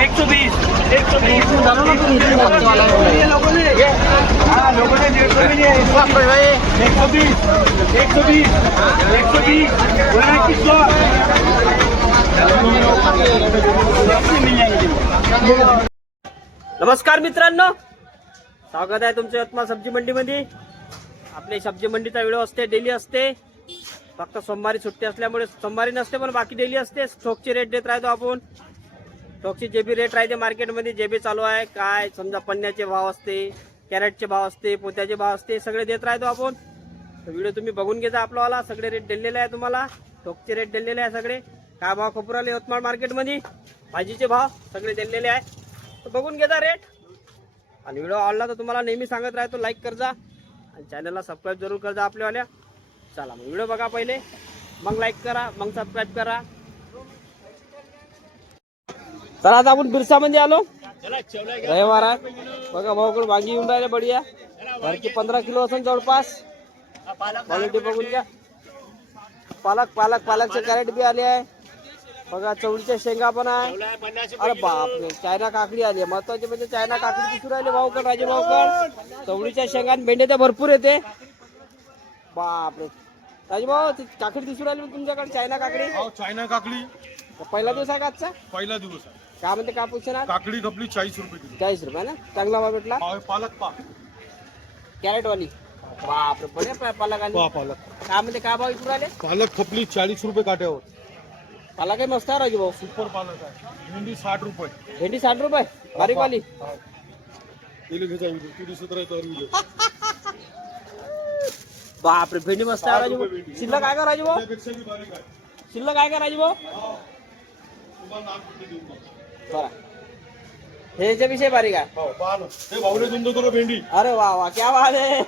120 120 नमस्कार मित्रांनो, स्वागत आहे तुमच्या यवतमाळ सब्जी मंडीमध्ये. आपली सब्जी मंडीचा व्हिडिओ असते, डेली असते. फक्त सोमवारी सुट्टी असल्यामुळे सोमवारी नसते, पण बाकी डेली असते. स्टॉकचे रेट देत राहतो आपण. स्टॉकचे जे बी रेट राहते मार्केटमध्ये, जे बी चालू आहे, काय समजा पन्न्याचे भाव असते, कॅरेटचे भाव असते, पोत्याचे भाव असते, सगळे देत राहतो आपण. तर व्हिडिओ तुम्ही बघून घ्या आपलावाला. सगळे रेट दिलेले आहे तुम्हाला, स्टॉकचे रेट दिलेले आहे सगळे. काय भाव खपून राहिले यवतमाळ मार्केटमध्ये, भाजीचे भाव सगळे दिलेले आहे. तर बघून घेता रेट. आणि व्हिडिओ आवडला तर तुम्हाला नेहमी सांगत राहतो, लाईक कर जा आणि चॅनलला सबस्क्राईब जरूर कर जा आपल्यावाल्या. चला मग व्हिडिओ बघा पहिले, मग लाईक करा, मग सबस्क्राईब करा. चला आता आपण बिरसामध्ये आलो, रविवार आहे. बघा भाऊकडे वांगी येऊन राहिले बढिया. घरची 15 किलो असेल जवळपास. क्वालिटी बघून घ्या. पालकचे कॅरेट बी आले आहे. बघा चवळीच्या शेंगा पण आहे. अरे बापरे, चायना काकडी आली आहे. महत्वाचे म्हणजे चायना काकडी दिसून राहिले भाऊकड, राजे भाऊकड. चवळीच्या शेंगा भेंडे तर भरपूर येते. बापरे राजभाऊ, काकडी दिसून राहिली तुमच्याकडे, चायना काकडी. चायना काकडी पहिला दिवस आहे का आजचा? पहिला दिवस आहे. काय म्हणते, काय पोझिशन? काकडी खपली 40 रुपये किलो. 40 रुपये ना, चांगला भाव भेटला. पालक पा कॅरेट वाली, बापरे बढिया पालक आली. पालक काय म्हणते, काय भाव विकून राहिले? पालक खपली 40 रुपये काट्यावर. पालक काही मस्त आहे राजू भाऊ. सुपर पालक आहे. भेंडी 60 रुपये. भेंडी 60 रुपये बारीक वाली. बापरे भेंडी मस्त आहे राजू भाऊ. शिल्लक आहे का राजू भाऊ? शिल्लक आहे का राजू भाऊ? बरं, हे याच्याविषयी बारीक आहे. भेंडी. अरे वा वा, क्या बात आहे.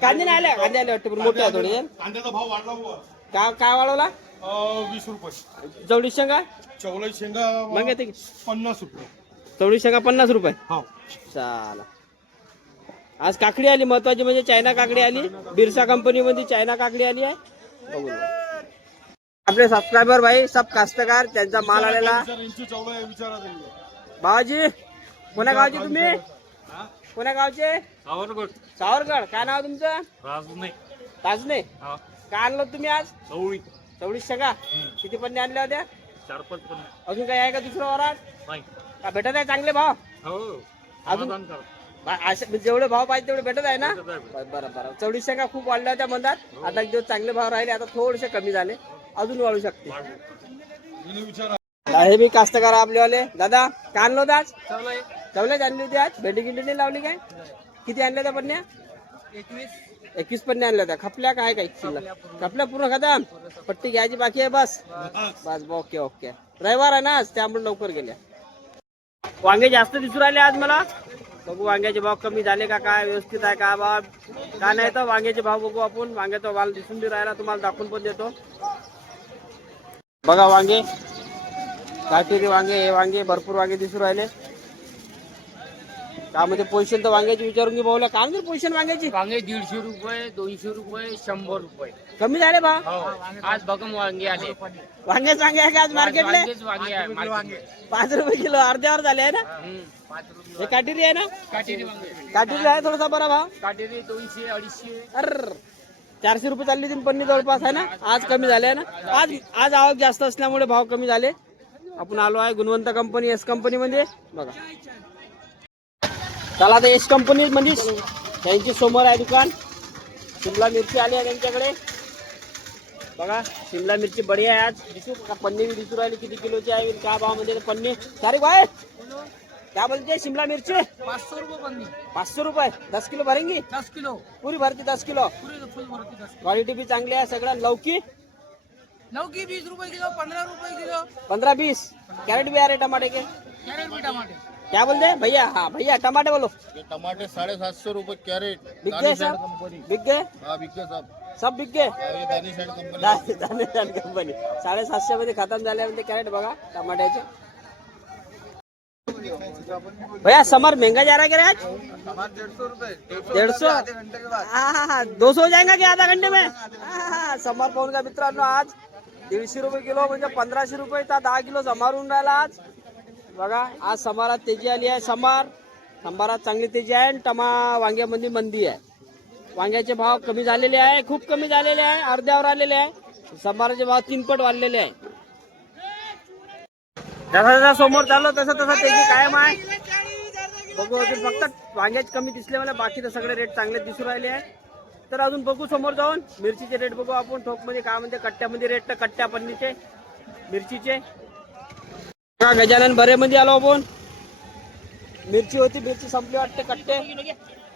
कांदे नाही आले, कांदे आले वाटते, पण मोठे आहे थोडे. कांद्याचा भाव वाढला हुआ. काय वाढवला? 20 रुपये. चवळी शेंगा चवळी शेंगा मग येते की? 50 रुपये. चवळी शेंगा 50 रुपये. हा, चला. आज काकडी आली, महत्वाची म्हणजे चायना काकडी आली. बिरसा कंपनी मध्ये चायना काकडी आली आहे. बघून आपले सबस्क्रायबर भाई सब कास्तकार, त्यांचा माल आलेला. बाबाजी कोण्या गावचे तुम्ही? कोण्या गावचे? सावरगड. काय नाव तुमचं? ताजने. काय आणलं तुम्ही आज? चवळी शेंगा. किती पन्ने आणल्या होत्या? 4-5 पण. अजून काही आहे का दुसरं वरात? का भेटत आहे चांगले भाव? अजून जेवढे भाव पाहिजे तेवढे भेटत आहे ना? बरं. चवळी शेंगा खूप वाढल्या होत्या म्हणतात. आता एक दिवस चांगले भाव राहिले, आता थोडेसे कमी झाले, अजून वाढू शकते. हे बी कास्तकार आपलेवाले. दादा काय आणलं होतं आज? चवल्याच आणली होती आज. भेंडी गिंडी नाही लावली काय? किती आणल्या होत्या पन्न्या? 21 पन्न्या आणल्या होत्या. खपल्या काय काही शिल्लक? खपल्या पूर्ण खतम. पट्टी घ्यायची बाकी आहे बस. ओके. रविवार आहे ना आज, त्यामुळे लवकर गेल्या. वांगे जास्त दिसून राहिले आज मला. बघू वांग्याचे भाव कमी झाले का, काय व्यवस्थित आहे का भाव, काय नाही तर वांग्याचे भाव बघू आपण. वांग्याचा भाव दिसून बी राहिला, तुम्हाला दाखवून पण देतो. बघा वांगे, काटेरी वांगे, हे वांगे भरपूर वांगे दिसून राहिले. त्यामध्ये पोझिशन तर वांग्याची विचारून घे भाऊला. काय म्हणजे पोझिशन वांग्याची? वांगे 150 रुपये, 200 रुपये, 100 रुपये. कमी झाले भाव. आज बघम वांगे आले. वांगे चांगले आहे का आज मार्केटला? वांगे आहे market. 5 रुपये किलो, अर्ध्यावर झाले आहे ना. 5 रुपये. हे काटेरी आहे ना? काटेरी वांगे. काटेरी आहे थोडासा बरा भाव. काटेरी 200, 250. अर 400 रुपये चालली ती पन्नी जवळपास आहे ना. आज कमी झाले आहे ना. आज आवक जास्त असल्यामुळे भाव कमी झाले. आपण आलो आहे गुणवंत कंपनी, एस कंपनी मध्ये. बघा चला आता एस कंपनी मध्ये त्यांची समोर आहे दुकान. शिमला मिरची आली आहे त्यांच्याकडे. बघा शिमला मिरची बढिया आहे आज. दिसू का पन्नी भी दिसू राहिली किती किलोची आहे, काय भाव म्हणजे पन्नी. तारीख आहे क्या बोलते? शिमला मिर्ची 500 रुपये पन्नी. 500 रुपये. 10 किलो भरेंगी? 10 किलो पूरी भरती 10 किलो. फुल भरती 10 किलो. क्वालिटी भी चांगली आहे सगळं. लौकी लौकी 20 रुपये किलो, 15 रुपये किलो. 15-20. कैरेट भी आ रहे टमाटे के. कैरेट भी टमाटे. क्या बोलते भैया? हाँ भैया टमाटे बोलो. टमाटे 750 रुपए कैरेट. बिक गए सब? बिक गए? हाँ बिक गए सब बिक गए. ये दानिश एंड कंपनी. दानेदार कंपनी 750 मध्ये खतम झाले म्हणजे कॅरेट. बघा टमाट्याचे. भैया समर महंगा जा रहा है क्या आज? 150 रुपए. 150. हाँ 200 हो जाएगा क्या आधा घंटे में? समर पाहून का मित्रांनो आज 150 रुपये किलो म्हणजे 1500 रुपये. 10 किलो समारून राहिला आज. बघा आज समारात तेजी आली आहे. समारात चांगली तेजी आहे आणि वांग्यामध्ये मंदी आहे. वांग्याचे भाव कमी झालेले आहे, खूप कमी झालेले आहे, अर्ध्यावर आलेले आहे. समाराचे भाव 3 पट वाढलेले आहे. जसा जसा समोर चाललो तसं तसं तेजी कायम आहे. बघू अजून फक्त वांग्याचे कमी दिसले मला, बाकी तर सगळे रेट चांगले दिसू राहिले आहे. तर अजून बघू समोर जाऊन मिरचीचे रेट बघू आपण. ठोकमध्ये काय म्हणते, कट्ट्यामध्ये रेट तर कट्ट्या पन्नीचे मिरचीचे. गजानन बरे मध्ये आलो आपण. मिरची होती, मिरची संपली वाटते. कट्टे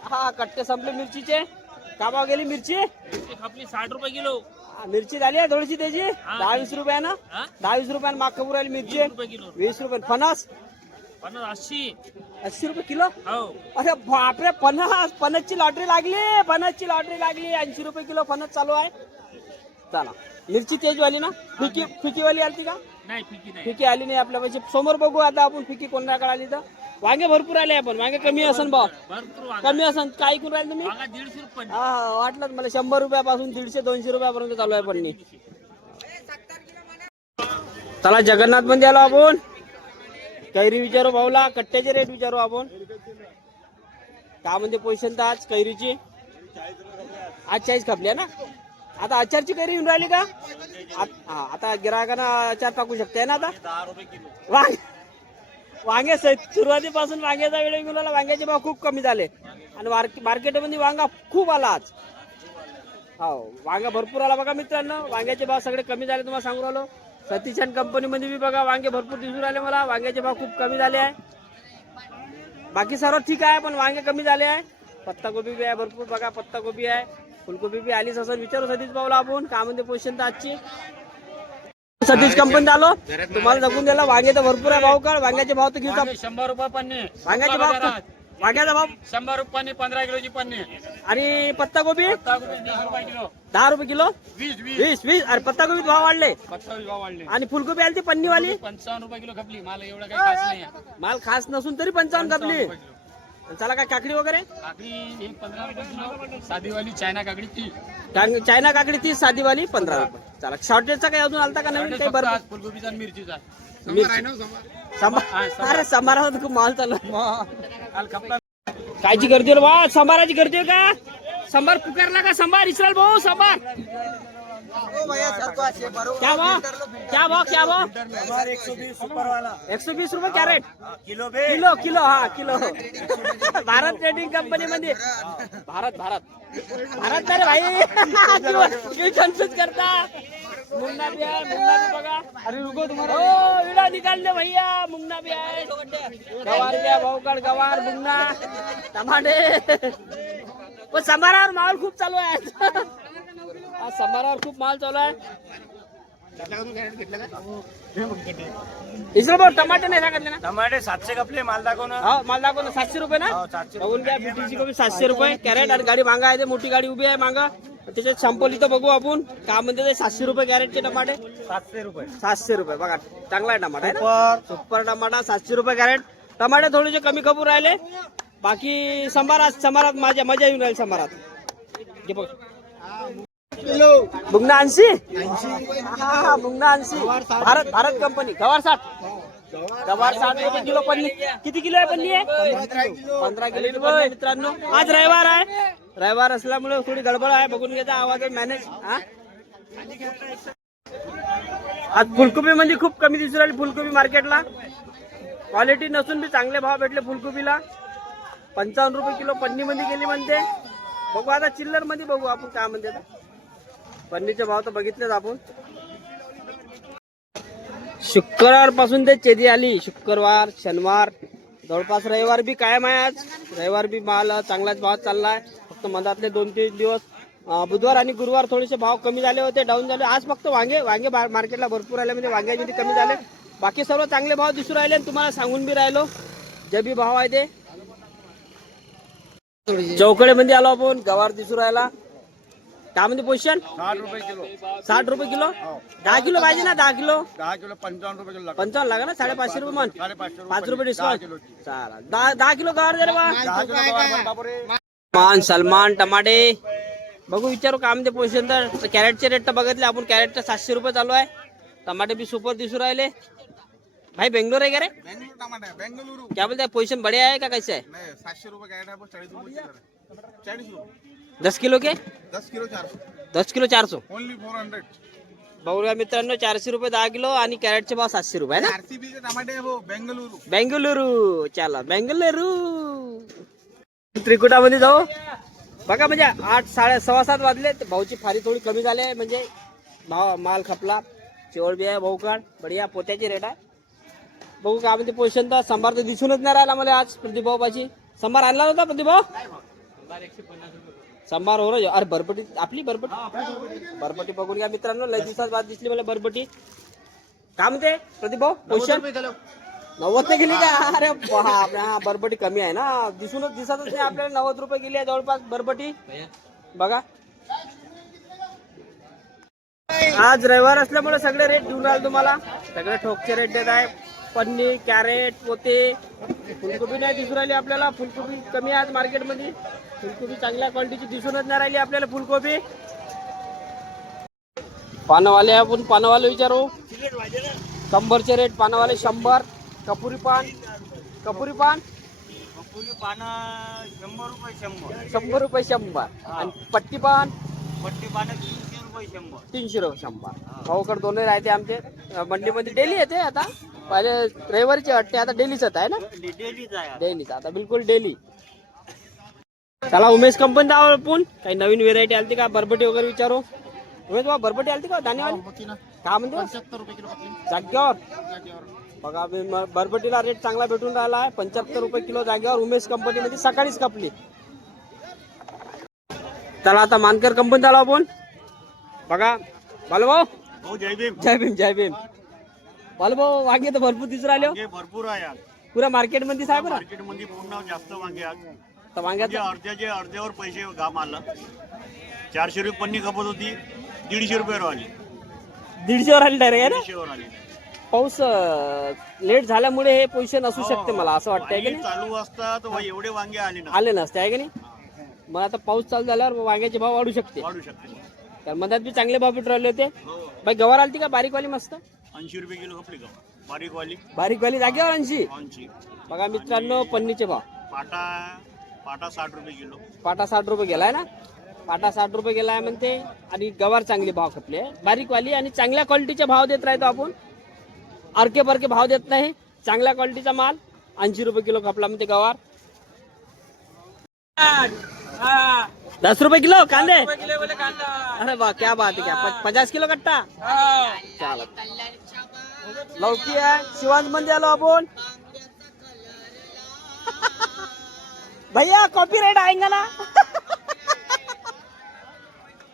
हा कट्टे संपले मिरचीचे. का भाव गेली मिरची? आपली 60 रुपये किलो. मिरची झाली आहे थोडीशी त्याची 10-20 रुपयानं. 10-20 रुपयानं माग कबूर राहिली मिरची. 20 रुपये. फणस 80 रुपये किलो. अरे बापरे, फणसची लॉटरी लागली. 80 रुपये किलो फणस चालू आहे. चला मिरची तेजवाली ना, फिकीवाली आली का? नाही फिकी आली नाही आपल्या पाशी. समोर बघू आता आपण फिकी कोणाकडे आली तर. वांगे भरपूर आले आपण. वांगे कमी असन भाव, कमी असन. काय ऐकून राहिले तुम्ही? 150 रुपये. हा वाटलं मला 100 रुपयापासून 150-200 रुपयापर्यंत चालू आहे पन्नी. चला जगन्नाथ मध्ये आलो आपण. कैरी विचारू भाऊला, कट्ट्याचे रेट विचारू आपण. का म्हणजे पोझिशन तर आज कैरीची आज 40 खपल्या ना. आता अचारची कैरी येऊन राहिली का? आता गिरायकांना अचार टाकू शकते ना. आता 10 रुपये किलो. वांगे सुरुवातीपासून वांग्याचा वेळ घेऊन आला. वांग्याचे भाव खूप कमी झाले आणि मार्केटमध्ये वांगा खूप आला आज. हो वांगा भरपूर आला बघा मित्रांनो. वांग्याचे भाव सगळे कमी झाले तुम्हाला सांगू राहिलो. सतीश अँड कंपनीमध्ये बी बघा वांगे भरपूर दिसून राहिले मला. वांग्याचे भाव खूप कमी झाले आहे. बाकी सर्व ठीक आहे पण वांगे कमी झाले आहे. पत्तागोबी बी आहे भरपूर बघा. पत्तागोबी आहे, फुलगोबी बी आलीच असं विचारू सतीश भाऊला आपण. का म्हणते पोझिशन तर आजची. सतीश कंपनी आलो तुम्हाला जगून दिला. वांगे तर भरपूर आहे भाऊ. काळ वांग्याचे भाव तर घेऊ. 100 रुपये पन्ने. वांग्याचे भाव, वांग्याचा भाव 100 रुपये 15 किलोची पन्ने. आणि पत्तागोबी 20 रुपये किलो. 10 रुपये किलो. 20. अरे पत्तागोबी भाव वाढले. भाव वाढले. आणि फुलगोबी आली ती पन्नीवाली 55 रुपये किलो खपली. मला एवढा काही खास नाही. माल खास नसून तरी 55 खपली. चला काय काकडी वगैरे? काकडी 15 रुपये किलो. साधीवाली चायना काकडी 30. चायना काकडी 30, साधीवाली 15 रुपये. चला शॉर्टेजचा काही अजून आलता का नवीन काही? बरं फुलगोबीचा आणि मिरचीचा. अरे समारात खूप माल चालू आहे. काल खपला. कायची गर्दी आहे बा? संभाराची गर्दी आहे का? संभार पुकारला का? संभार इस्रायल भाऊ संभार. क्या भाव? 120 रुपये कॅरेट. किलो भारत ट्रेडिंग कंपनी मध्ये. भारत नाही रे भाई. कन्फ्युज करता. मुंगना भी बघा. अरे रुको तुम्हाला विडा निकाल दे भैया. मुंगना भी आहे. गवार घ्या भाऊकड. गवार, मुंगना, टमाटे. पण समारावर माल खूप चालू आहे. आज समारावर खूप माल चालू आहे. इसरो भाऊ टमाटे नाही सांगितले ना? टमाटे 700 खपले. माल दाखव ना. हा माल दाखव ना. 700 रुपये ना. बघून घ्या. बीटीसी को 700 रुपये कॅरेट. आणि गाडी मागा आहे. मोठी गाडी उभी आहे मागा. त्याच्यात सॅम्पल इथं बघू आपण. का म्हणते ते 700 रुपये कॅरेटचे टमाटे. 700 रुपये बघा. चांगला आहे टमाटा आहे ना. सुपर टमाटा 700 रुपये कॅरेट. टमाटे थोडेसे कमी खपूर राहिले. बाकी समारात मजा येऊन राहील समारात. घे बघ. मुंगना 80. हा मुंगना 80. भारत कंपनी. गवार 60 रुपये किलो पन्नी. किती किलो आहे पन्नी? 15 किलो पन्नी मित्रांनो. आज रविवार आहे. रविवार असल्यामुळे थोडी गडबड आहे. बघून घ्यायचा आवाज मॅनेज. आज फुलकोबी म्हणजे खूप कमी दिसून राहिली फुलकोबी मार्केटला. क्वालिटी नसून बी चांगले भाव भेटले फुलकोबीला. 55 रुपये किलो पन्नी मध्ये गेली म्हणते. बघू आता चिल्लर मध्ये बघू आपण काय म्हणते. पन्नीचे भाव तर बघितलेच आपण. शुक्रवार पासून ते चेदी आली. शुक्रवार, शनिवार, जवळपास रविवार बी कायम आहे. आज रविवार बी माल चांगलाच भाव चाललाय. फक्त मधातले 2-3 दिवस बुधवार आणि गुरुवार थोडेसे भाव कमी झाले होते, डाऊन झाले. आज फक्त वांगे मार्केटला भरपूर आले म्हणजे वांग्यामध्ये कमी झाले. बाकी सर्व चांगले भाव दिसून राहिले. तुम्हाला सांगून बी राहिलो जे बी भाव आहे ते. चौकडे मध्ये आलो आपण. गवार दिसून राहिला. काय म्हणजे पोझिशन? 60 रुपये किलो. 60 रुपये किलो. 10 किलो पाहिजे ना. 10 किलो 55 रुपये किलो. 55 लागा ना. 550 रुपये मन. 550 5 रुपये 10 डिस्काउंट. किलोची. चालेल. 10 किलो गवार दे रे बा. 10 किलो गवार बापरे. सलमान टमाटे बघू विचारू का म्हणजे पोझिशन. तर कॅरेटचे रेट तर बघितले आपण. कॅरेटचे 700 रुपये चालू आहे. टमाटे बी सुपर दिसू राहिले. भाई बेंगलोर है क्या रे? बेंगलुरु टमाटर है, बेंगलुरु क्या बोलते हैं, पोजीशन बढ़िया है का कैसे है? नहीं 700 रुपये कैरेट है, 40 रुपये 40 रुपये 10 किलो के 10 किलो 400 10 किलो 400. ओनली 400. बघूया मित्रांनो, 400 रुपये 10 किलो आणि कॅरेटचे भाव 700 रुपये आहे ना. आरसीबी के टमाटे है वो बेंगलुरु. बेंगलुरू, चला बेंगलुरू. त्रिकुटामध्ये जाऊ. बघा म्हणजे 6:15 वाजले. भाऊची फारी थोडी कमी झाली म्हणजे भाव माल खपला. शेवळ बी आहे भाऊकड, बढिया पोत्याची रेट आहे. बघू काय म्हणते पोझिशन. तर संभार तर दिसूनच नाही राहिला मला आज प्रदीप भाऊ पाशी. संभार आणला होता प्रदीप भाऊ? संभार हो रे. अरे बरबटी आपली बरबटी बघून घ्या मित्रांनो, लय दिवसात बाद दिसली मला बरबटी. काय म्हणते प्रदीप भाऊ पोझिशन? 90 ने गेली का? अरे बाप, हा बरबटी कमी आहे ना, दिसतच नाही आपल्याला. 90 रुपये गेली आहे जवळपास बरबटी. बघा आज रविवार असल्यामुळे सगळे रेट देऊन राहिले तुम्हाला. सगळे ठोकचे रेट देत आहे. पन्नी, कॅरेट, पोते. फुलकोबी नाही दिसून राहिली आपल्याला. फुलकोबी कमी आहे मार्केटमध्ये. फुलकोबी चांगल्या क्वालिटीची दिसूनच नाही राहिली आपल्याला फुलकोबी. पानवाले आपण पानवाले विचारू. कंबरचे रेट पानवाले 100. कपुरी पान 100 रुपये 100. आणि पट्टी पान 300 रुपये 100. भाऊकडे दोन्ही राहते आमचे मंडीमध्ये. डेली येते आता, पहिले रविवारीचे वाटते, आता डेलीच आहे ना. डेलीच आता बिलकुल डेली. चला उमेश कंपनी जाऊ आपण. काही नवीन व्हेरायटी आलती का बरबटी वगैरे विचारू. उमेश बाबा बरबटी आलती का दाणेवाली? काय म्हणते 75 रुपये किलो जाग्यावर. बघा बरबटीला रेट चांगला भेटून राहिला आहे. 75 रुपये किलो जागेवर उमेश कंपनीमध्ये सकाळीच कपली. चला आता मानकर कंपनी आलो आपण. बघा बालूभाऊ जय भीम. जय भीम जय भीम. बालूभाऊ वांगे तर भरपूर दिसून राहिले. भरपूर आहे आज पुरा मार्केट मध्ये साहेब. मार्केट मध्ये पूर्ण जास्त वांगे आज. तर वांग्यात अर्ध्यावर पैसे घाम आला. 400 रुपये पन्नी खपत होती, 150 रुपयावर आली. 150 वर आली डायरेक्ट आहे ना. 150 वर आली. पाऊस लेट झाल्यामुळे हे पोझिशन असू शकते मला असं वाटतंय की वांगे नाही. चालू असतात एवढे वांगे आले ना, आले नसते आहे की नाही. मग आता पाऊस चालू झाल्यावर वांग्याचे भाव वाढू शकते. वाढू शकते. तर मधात बी चांगले भाव भेटू राहिले होते. बाई गवार आलती का बारीकवाली मस्त? 80 रुपये किलो खपली का बारीकवाली? बारीकवाली जागेवर 80. 80. बघा मित्रांनो पन्नीचे भाव. पाटा 60 रुपये किलो. पाटा 60 रुपये गेलाय ना. पाटा 60 रुपये गेलाय म्हणते. आणि गवार चांगले भाव खपले. बारीकवाली आणि चांगल्या क्वालिटीचे भाव देत राहतो आपण. अर्के बरके भाव देत नाही. चांगल्या क्वालिटीचा माल 80 रुपये किलो खपला म्हणते गवार. 10 रुपये किलो कांदे. अरे वाह क्या बात है. क्या 50 किलो कट्टा. चला लौकी आहे. शिवांश मध्ये आलो आपण. भैया कॉपीराइट आएगा ना.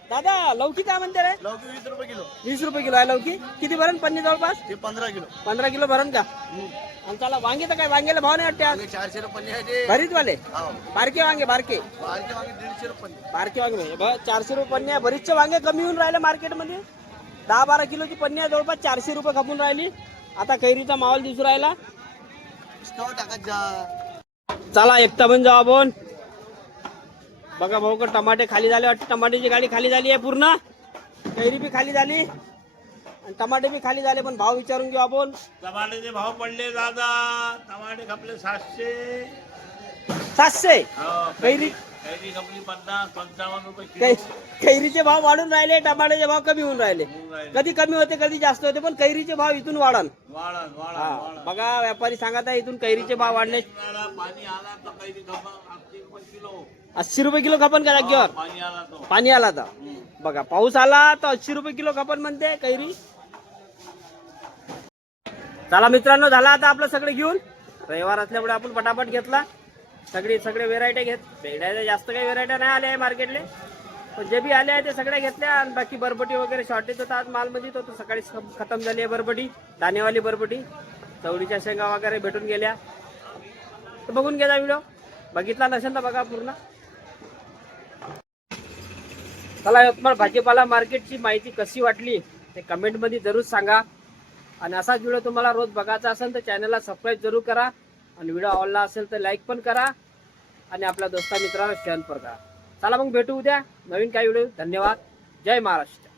दादा लौकी काय म्हणते रे? लौकी 20 रुपये किलो. 20 रुपये किलो आहे लौकी. किती भरण पन्नी जवळपास? ते 15 किलो. 15 किलो भरण का? आणि त्याला वांगे तर काय वांग्याला भाव नाही वाटते आज. 400 रुपये आहे ते. भरीत वाले हो. बारके वांगे बारके बारके वांगे 150 रुपये. बारके वांगे म्हणजे बघ 400 रुपये पन्नी आहे. बरीचचे वांगे कमी होऊन राहिले मार्केटमध्ये. 10-12 किलोची पन्नी आहे जवळपास 400 रुपये खपून राहिली. आता कैरीचा माहोल दिसू राहिला. स्टॉल टाकत जा. चला एकटा पण जाऊ आपण. बघा भाऊ का टमाटे खाली झाले वाटते. टमाट्याची गाडी खाली झाली आहे पूर्ण. कैरी बी खाली झाली आणि टमाटे बी खाली झाले. पण भाव विचारून घेऊ आपण. टमाट्याचे भाव पडले दादा. टमाटे खपले 700. 700. कैरी कैरी खपली 50-55 रुपये किलो. कैरीचे भाव वाढून राहिले. टमाट्याचे भाव कमी होऊन राहिले. कधी कमी होते कधी जास्त होते. पण कैरीचे भाव इथून वाढन. हा बघा व्यापारी सांगत आहे इथून कैरीचे भाव वाढले. पाणी आला तर कैरी खपा 80 रुपये किलो. 80 रुपये किलो खपन का जागेवर? पाणी आला तो. पाणी आला तर बघा पाऊस आला तर 80 रुपये किलो खपन म्हणते कैरी. चला मित्रांनो झाला आता आपलं सगळे घेऊन. रविवार असल्यामुळे आपण पटापट घेतला. सगळे व्हेरायटी घेत. भेंड्याच्या जास्त काही व्हेरायटी नाही आल्या आहे मार्केटले. पण जे बी आले आहे ते सगळे घेतल्या. आणि बाकी बरबटी वगैरे शॉर्टेज होता आज मालमध्ये. तो सकाळी खतम झाली आहे बरबटी. दाणेवाली बरबटी. चवळीच्या शेंगा वगैरे भेटून गेल्या. तर बघून घ्या व्हिडिओ. बघितला नसेल तर बघा पूर्ण. चला यवतमाळ भाजीपाला मार्केटची माहिती कशी वाटली ते कमेंटमध्ये जरूर सांगा. आणि असाच व्हिडिओ तुम्हाला रोज बघायचा असेल तर चॅनलला सबस्क्राईब जरूर करा. आणि व्हिडिओ आवडला असेल तर लाईक पण करा. आणि आपल्या दोस्ता मित्रांना शेअर पण करा. चला मग भेटू उद्या नवीन काही व्हिडिओ. धन्यवाद. जय महाराष्ट्र.